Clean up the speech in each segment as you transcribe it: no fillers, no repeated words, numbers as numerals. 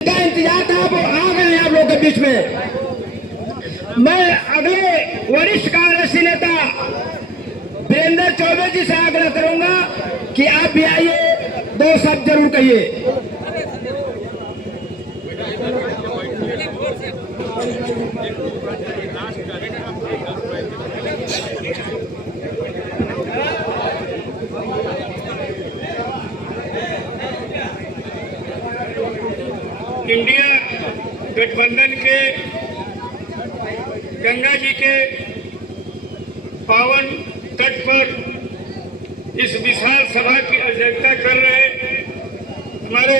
का इंतजार था, वो आ गए हैं आप लोगों के बीच में। मैं अगले वरिष्ठ कांग्रेसी नेता वीरेंद्र चौबे जी से आग्रह करूंगा कि आप भी आइए, दो शब्द जरूर कहिए। इंडिया गठबंधन के गंगा जी के पावन तट पर इस विशाल सभा की अध्यक्षता कर रहे हमारे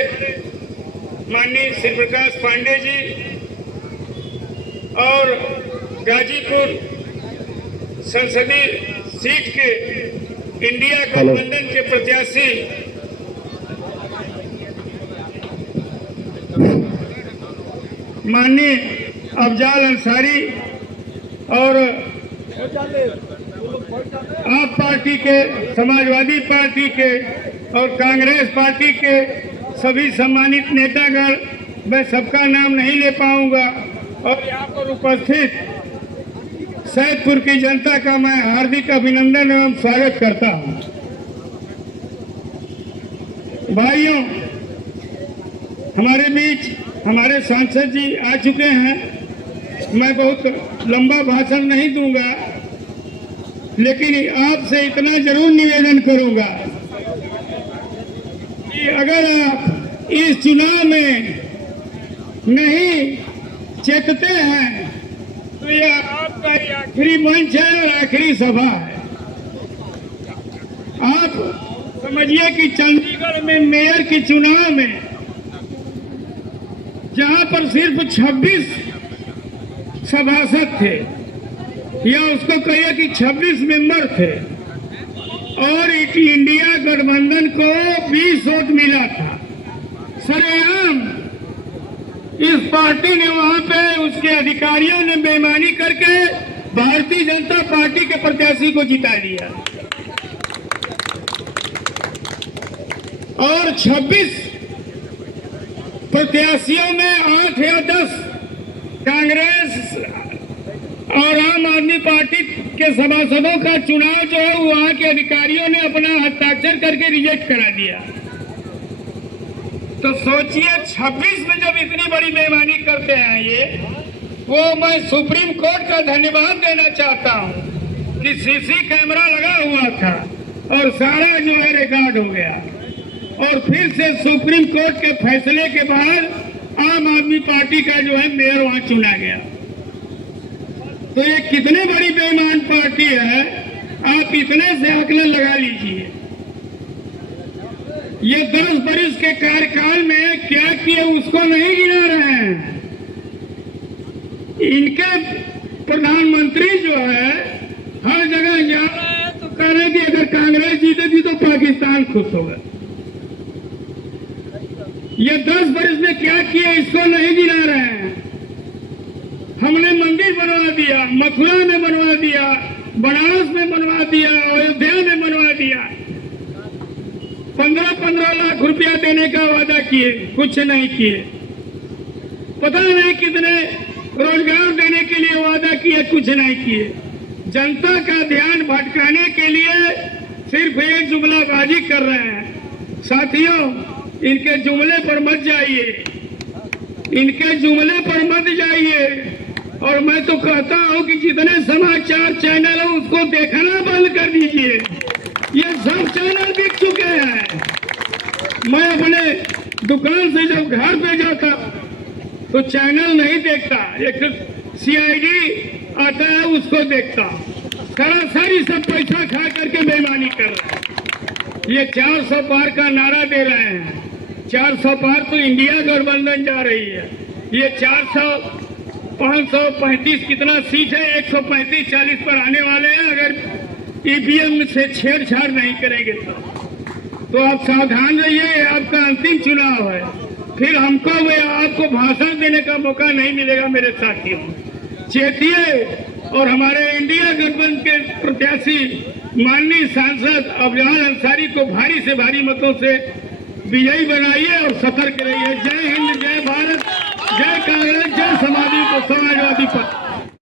माननीय श्री प्रकाश पांडे जी और गाजीपुर संसदीय सीट के इंडिया गठबंधन के प्रत्याशी माननीय अफजाल अंसारी और आप पार्टी के, समाजवादी पार्टी के और कांग्रेस पार्टी के सभी सम्मानित नेतागण, मैं सबका नाम नहीं ले पाऊंगा, और यहाँ पर उपस्थित सैदपुर की जनता का मैं हार्दिक अभिनंदन एवं स्वागत करता हूँ। भाइयों, हमारे बीच हमारे सांसद जी आ चुके हैं। मैं बहुत लंबा भाषण नहीं दूंगा, लेकिन आपसे इतना जरूर निवेदन करूंगा कि अगर आप इस चुनाव में नहीं चेतते हैं तो यह आपका आखिरी मंच है और आखिरी सभा है। आप समझिए कि चंडीगढ़ में मेयर के चुनाव में जहां पर सिर्फ 26 सभासद थे, या उसको कहिए कि 26 मेंबर थे, और इंडिया गठबंधन को 20 वोट मिला था। सरेआम इस पार्टी ने वहां पे उसके अधिकारियों ने बेईमानी करके भारतीय जनता पार्टी के प्रत्याशी को जिता दिया, और 26 प्रत्याशियों में 8 या 10 कांग्रेस और आम आदमी पार्टी के सभासदों का चुनाव जो है वहां के अधिकारियों ने अपना हस्ताक्षर करके रिजेक्ट करा दिया। तो सोचिए 26 में जब इतनी बड़ी बेईमानी करते हैं ये, वो मैं सुप्रीम कोर्ट का धन्यवाद देना चाहता हूं कि सीसी कैमरा लगा हुआ था और सारा जो है रिकॉर्ड हो गया, और फिर से सुप्रीम कोर्ट के फैसले के बाद आम आदमी पार्टी का जो है मेयर वहां चुना गया। तो ये कितनी बड़ी बेईमान पार्टी है, आप इतने से आंकलन लगा लीजिए। ये 10 वर्ष के कार्यकाल में क्या किए उसको नहीं गिना रहे हैं। इनके प्रधानमंत्री जो है हर जगह जा रहे हैं तो कह रहे हैं कि अगर कांग्रेस जीतेगी तो पाकिस्तान खुश होगा। ये 10 वर्ष में क्या किया इसको नहीं गिना रहे हैं। हमने मंदिर बनवा दिया, मथुरा में बनवा दिया, बनारस में बनवा दिया, अयोध्या में बनवा दिया। 15-15 लाख रुपया देने का वादा किए, कुछ नहीं किए। पता नहीं कितने रोजगार देने के लिए वादा किए, कुछ नहीं किए। जनता का ध्यान भटकाने के लिए सिर्फ एक जुमलाबाजी कर रहे हैं। साथियों, इनके जुमले पर मत जाइए, इनके जुमले पर मत जाइए। और मैं तो कहता हूं कि जितने समाचार चैनल है उसको देखना बंद कर दीजिए। ये सब चैनल बिक चुके हैं। मैं अपने दुकान से जब घर पे जाता तो चैनल नहीं देखता, एक CID आता है उसको देखता। सरासरी सब पैसा खा करके बेईमानी कर रहे हैं। ये 400 पार का नारा दे रहे हैं। 400 पार तो इंडिया गठबंधन जा रही है। ये 400, 535 कितना सीट है, 135-40 पर आने वाले हैं अगर EVM से छेड़छाड़ नहीं करेंगे तो आप सावधान रहिए। आपका अंतिम चुनाव है, फिर हमको आपको भाषण देने का मौका नहीं मिलेगा। मेरे साथियों, चेतिए और हमारे इंडिया गठबंधन के प्रत्याशी माननीय सांसद अफजाल अंसारी को भारी से भारी मतों से विजयी बनाइए और सतर्क रहिए। जय हिंद, जय भारत। जन समाधि को